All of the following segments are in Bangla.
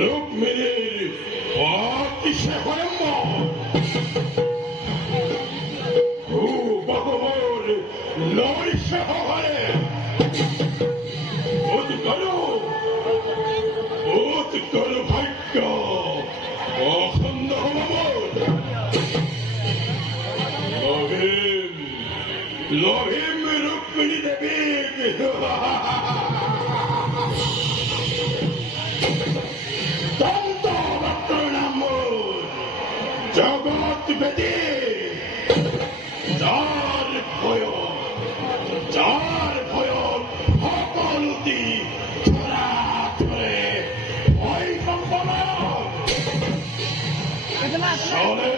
রুক্মিণীর অতিশয় ভগবর নৈশ হরে উৎকল ভাগ্য অখণ্ড লভিম রুক্মিণী দেবী জগৎ বেদে যার ভয় সকলতি ধরা ধরে ভয় কম্পন সরে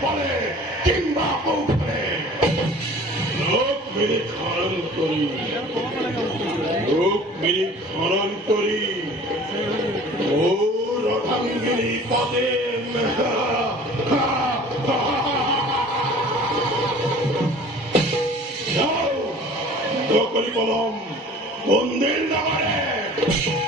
বলে কিংবা কৌশলে রুক্মিণী খরণ করি ও রথাঙ্গিনী পদে করি বলম বন্দের নামারে